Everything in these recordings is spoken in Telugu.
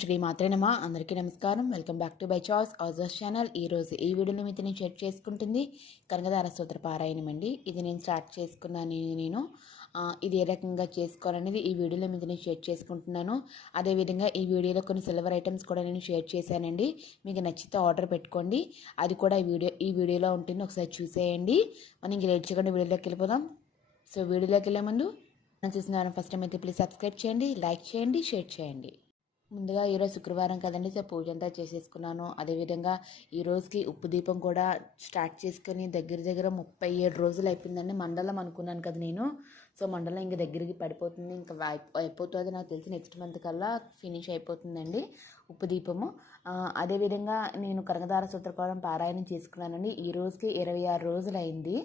శ్రీ మాత్రేనమా అందరికీ నమస్కారం. వెల్కమ్ బ్యాక్ టు బై చాయిస్ ఆజర్స్ ఛానల్. ఈరోజు ఈ వీడియోని మీతో నేను షేర్ చేసుకుంటుంది కనకదార సూత్ర పారాయణం అండి. ఇది నేను స్టార్ట్ చేసుకున్నాను నేను ఇది ఏ రకంగా చేసుకోవాలనేది ఈ వీడియోలో మీద నేను షేర్ చేసుకుంటున్నాను. అదేవిధంగా ఈ వీడియోలో కొన్ని సిల్వర్ ఐటమ్స్ కూడా నేను షేర్ చేశానండి. మీకు నచ్చితే ఆర్డర్ పెట్టుకోండి. అది కూడా ఈ వీడియో ఈ వీడియోలో ఉంటుంది. ఒకసారి చూసేయండి. మనం ఇంక లేట్ చేయకుండా వీడియోలోకి వెళ్ళిపోదాం. సో వీడియోలోకి వెళ్ళే ముందు మనం చూసిన ఫస్ట్ టైం అయితే ప్లీజ్ సబ్స్క్రైబ్ చేయండి లైక్ చేయండి షేర్ చేయండి. ముందుగా ఈరోజు శుక్రవారం కదండి సో పూజ అంతా చేసేసుకున్నాను. అదేవిధంగా ఈ రోజుకి ఉప్పు దీపం కూడా స్టార్ట్ చేసుకొని దగ్గర దగ్గర ముప్పై ఏడు రోజులు అయిపోయిందండి. మండలం అనుకున్నాను కదా నేను. సో మండలం ఇంకా దగ్గరికి పడిపోతుంది ఇంకా అయిపోతుంది. నాకు తెలిసి నెక్స్ట్ మంత్ కల్లా ఫినిష్ అయిపోతుందండి ఉప్పు దీపము. అదేవిధంగా నేను కనకదార సూత్రపారం పారాయణం చేసుకున్నానండి. ఈ రోజుకి ఇరవై ఆరు రోజులు అయింది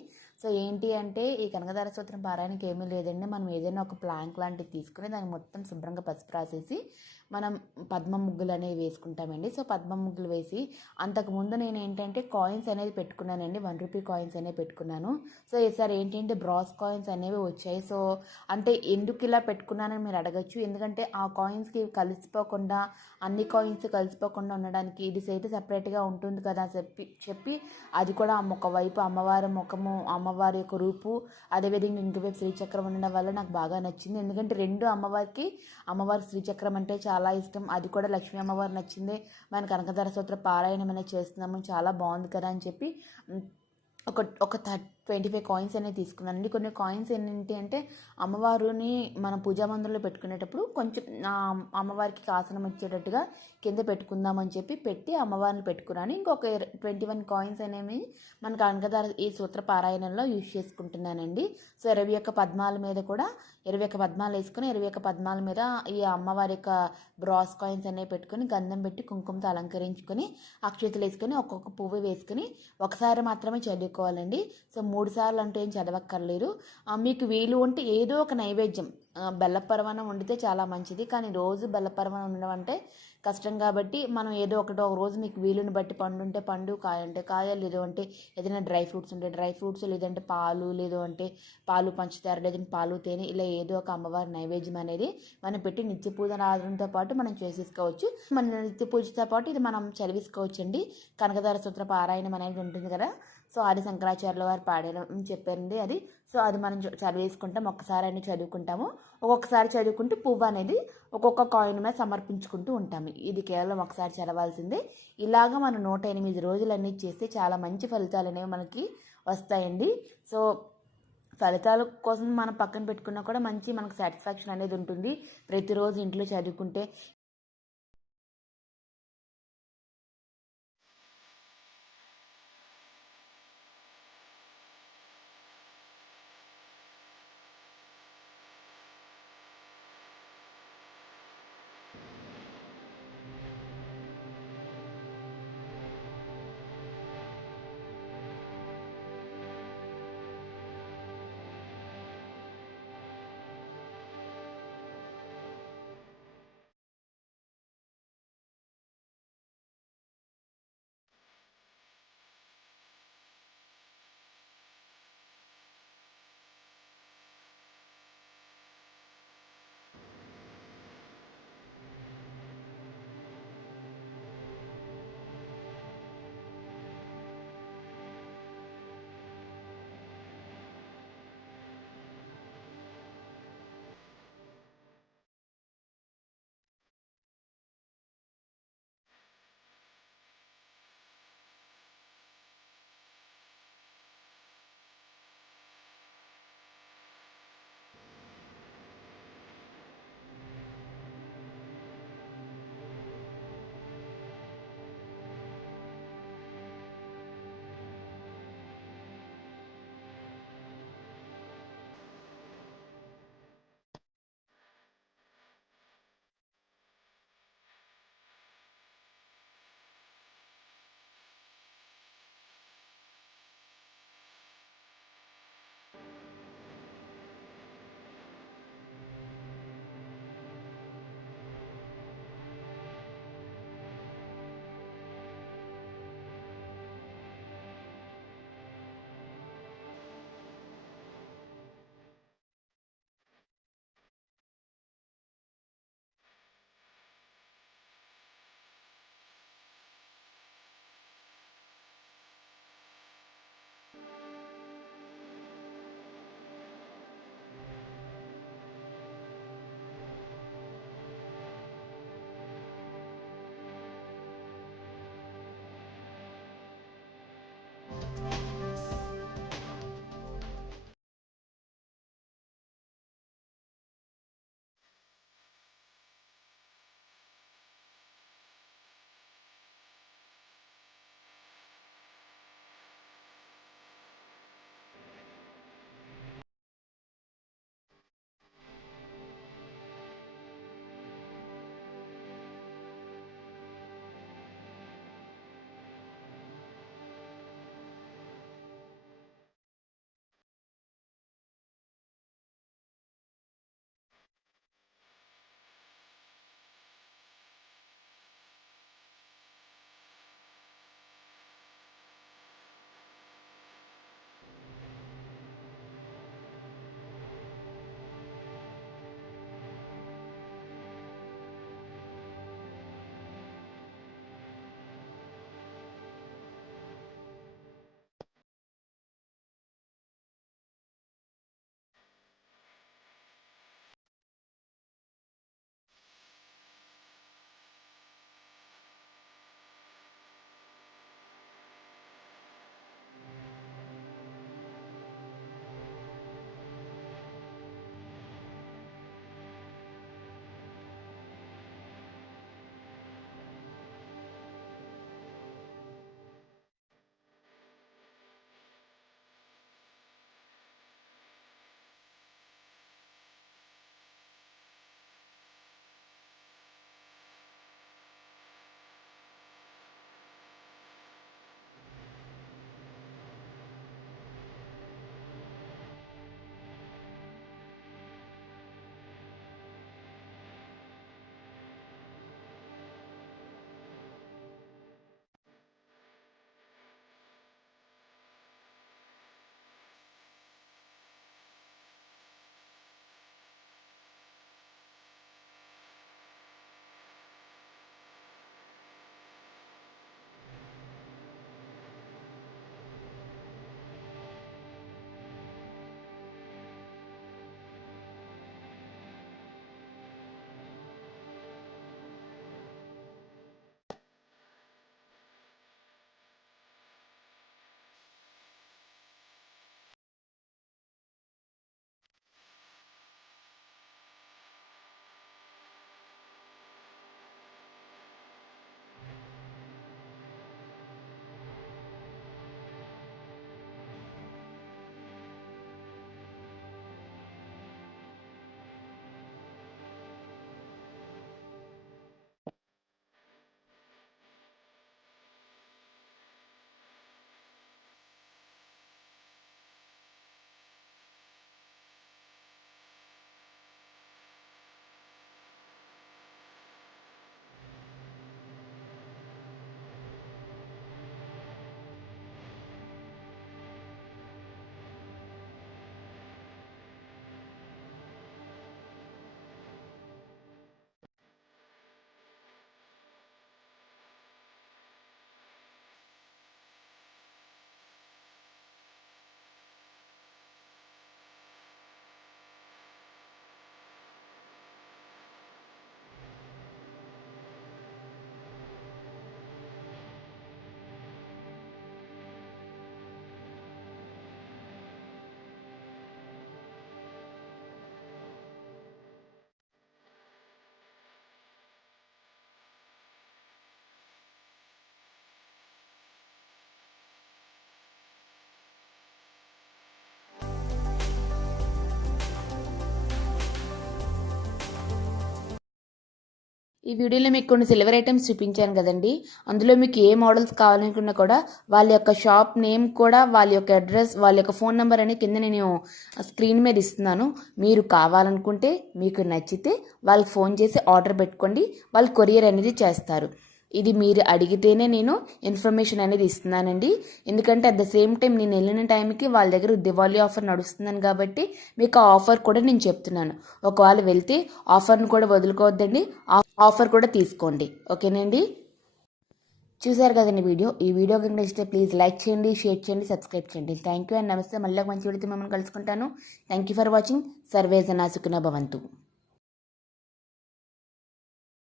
సో ఏంటి అంటే ఈ కనకదార సూత్రం పారాయణకి ఏమీ లేదండి. మనం ఏదైనా ఒక ప్లాంక్ లాంటిది తీసుకుని దాన్ని మొత్తం శుభ్రంగా పసుపు రాసేసి మనం పద్మ ముగ్గులు అనేవి వేసుకుంటామండి. సో పద్మ ముగ్గులు వేసి అంతకుముందు నేను ఏంటంటే కాయిన్స్ అనేది పెట్టుకున్నానండి. వన్ రూపీ కాయిన్స్ అనేవి పెట్టుకున్నాను. సో ఈసారి ఏంటంటే బ్రాస్ కాయిన్స్ అనేవి వచ్చాయి. సో అంటే ఎందుకు ఇలా పెట్టుకున్నానని మీరు అడగచ్చు. ఎందుకంటే ఆ కాయిన్స్కి కలిసిపోకుండా అన్ని కాయిన్స్ కలిసిపోకుండా ఉండడానికి ఇది అయితే సపరేట్గా ఉంటుంది కదా చెప్పి చెప్పి అది కూడా ఆ ఒకవైపు అమ్మవారి ముఖము అమ్మవారి యొక్క రూపు అదేవిధంగా ఇంకోవైపు శ్రీచక్రం ఉండడం వల్ల నాకు బాగా నచ్చింది. ఎందుకంటే రెండు అమ్మవారికి అమ్మవారి శ్రీచక్రం అంటే చాలా ఇష్టం. అది కూడా లక్ష్మీ అమ్మవారు నచ్చింది. మన కనకధర స్తోత్ర పారాయణం అనేది చేస్తున్నాము. చాలా బాగుంది కదా అని చెప్పి ఒక ఒక థర్టీ ట్వంటీ ఫైవ్ కాయిన్స్ అనేవి తీసుకున్నానండి కొన్ని కాయిన్స్ ఏంటి అంటే అమ్మవారిని మన పూజా మందిరంలో పెట్టుకునేటప్పుడు కొంచెం అమ్మవారికి ఆసనం వచ్చేటట్టుగా కింద పెట్టుకుందామని చెప్పి పెట్టి అమ్మవారిని పెట్టుకున్నాను. ఇంకొక ట్వంటీ వన్ కాయిన్స్ అనేవి మన కనకదార ఈ సూత్ర పారాయణంలో యూజ్ చేసుకుంటున్నానండి. సో ఇరవై ఒక్క పద్మాల మీద కూడా ఇరవై ఒక్క పద్మాలు వేసుకుని ఇరవై ఒక్క పద్మాల మీద ఈ అమ్మవారి యొక్క బ్రాస్ కాయిన్స్ అనేవి పెట్టుకొని గంధం పెట్టి కుంకుమతో అలంకరించుకొని అక్షతలు వేసుకొని ఒక్కొక్క పువ్వు వేసుకొని ఒకసారి మాత్రమే చల్లుకోవాలండి. సో మూడు సార్లు అంటే ఏం చదవక్కర్లేదు. ఆ, మీకు వీలు ఉంటే ఏదో ఒక నైవేద్యం. ఆ, వండితే చాలా మంచిది. కానీ రోజు బెల్లపరమాన్నం ఉండడం అంటే కష్టం కాబట్టి మనం ఏదో ఒకటి ఒక రోజు మీకు వీలుని బట్టి పండు ఉంటే పండు కాయ అంటే కాయ లేదు అంటే ఏదైనా డ్రై ఫ్రూట్స్ ఉంటే డ్రై ఫ్రూట్స్ లేదంటే పాలు లేదు అంటే పాలు పంచుతారు లేదంటే పాలు తేనె ఇలా ఏదో ఒక అమ్మవారి నైవేద్యం అనేది మనం పెట్టి నిత్య పూజ ఆదరణతో పాటు మనం చేసేసుకోవచ్చు. మన నిత్య పూజతో పాటు ఇది మనం చదివేసుకోవచ్చు అండి కనకదార సూత్ర పారాయణం అనేది ఉంటుంది కదా. సో ఆది శంకరాచార్యుల వారు పాడడం చెప్పారండి అది. సో అది మనం చదివేసుకుంటాం. ఒక్కసారి అని చదువుకుంటాము. ఒక్కొక్కసారి చదువుకుంటూ పువ్వు అనేది ఒక్కొక్క కాయిన్ మీద సమర్పించుకుంటూ ఉంటాము. ఇది కేవలం ఒకసారి చదవాల్సిందే. ఇలాగ మనం నూట ఎనిమిది రోజులు అన్నీ చేస్తే చాలా మంచి ఫలితాలు అనేవి మనకి వస్తాయండి. సో ఫలితాల కోసం మనం పక్కన పెట్టుకున్నా కూడా మంచి మనకు సాటిస్ఫాక్షన్ అనేది ఉంటుంది. ప్రతిరోజు ఇంట్లో చదువుకుంటే ఈ వీడియోలో మీకు కొన్ని సిల్వర్ ఐటమ్స్ చూపించాను కదండి. అందులో మీకు ఏ మోడల్స్ కావాలనుకున్నా కూడా వాళ్ళ యొక్క షాప్ నేమ్ కూడా వాళ్ళ యొక్క అడ్రస్ వాళ్ళ యొక్క ఫోన్ నెంబర్ అనేది కింద నేను స్క్రీన్ మీద ఇస్తున్నాను. మీరు కావాలనుకుంటే మీకు నచ్చితే వాళ్ళకి ఫోన్ చేసి ఆర్డర్ పెట్టుకోండి. వాళ్ళు కొరియర్ అనేది చేస్తారు. ఇది మీరు అడిగితేనే నేను ఇన్ఫర్మేషన్ అనేది ఇస్తున్నానండి. ఎందుకంటే అట్ ద సేమ్ టైం నేను వెళ్ళిన టైంకి వాళ్ళ దగ్గర దివాళీ ఆఫర్ నడుస్తున్నాను కాబట్టి మీకు ఆ ఆఫర్ కూడా నేను చెప్తున్నాను. ఒకవేళ వెళ్తే ఆఫర్ను కూడా వదులుకోవద్దండి. ఆ- ఆఫర్ కూడా తీసుకోండి. ఓకేనండి? చూసారు కదండి వీడియో? ఈ వీడియో కనుక నచ్చితే ప్లీజ్ లైక్ చేయండి షేర్ చేయండి సబ్స్క్రైబ్ చేయండి. థ్యాంక్ యూ అండ్ నమస్తే. మళ్ళీ మంచి వీడియోతో మిమ్మల్ని కలుసుకుంటాను. థ్యాంక్ యూ ఫర్ వాచింగ్ సర్వేజన సుఖన భవంతు.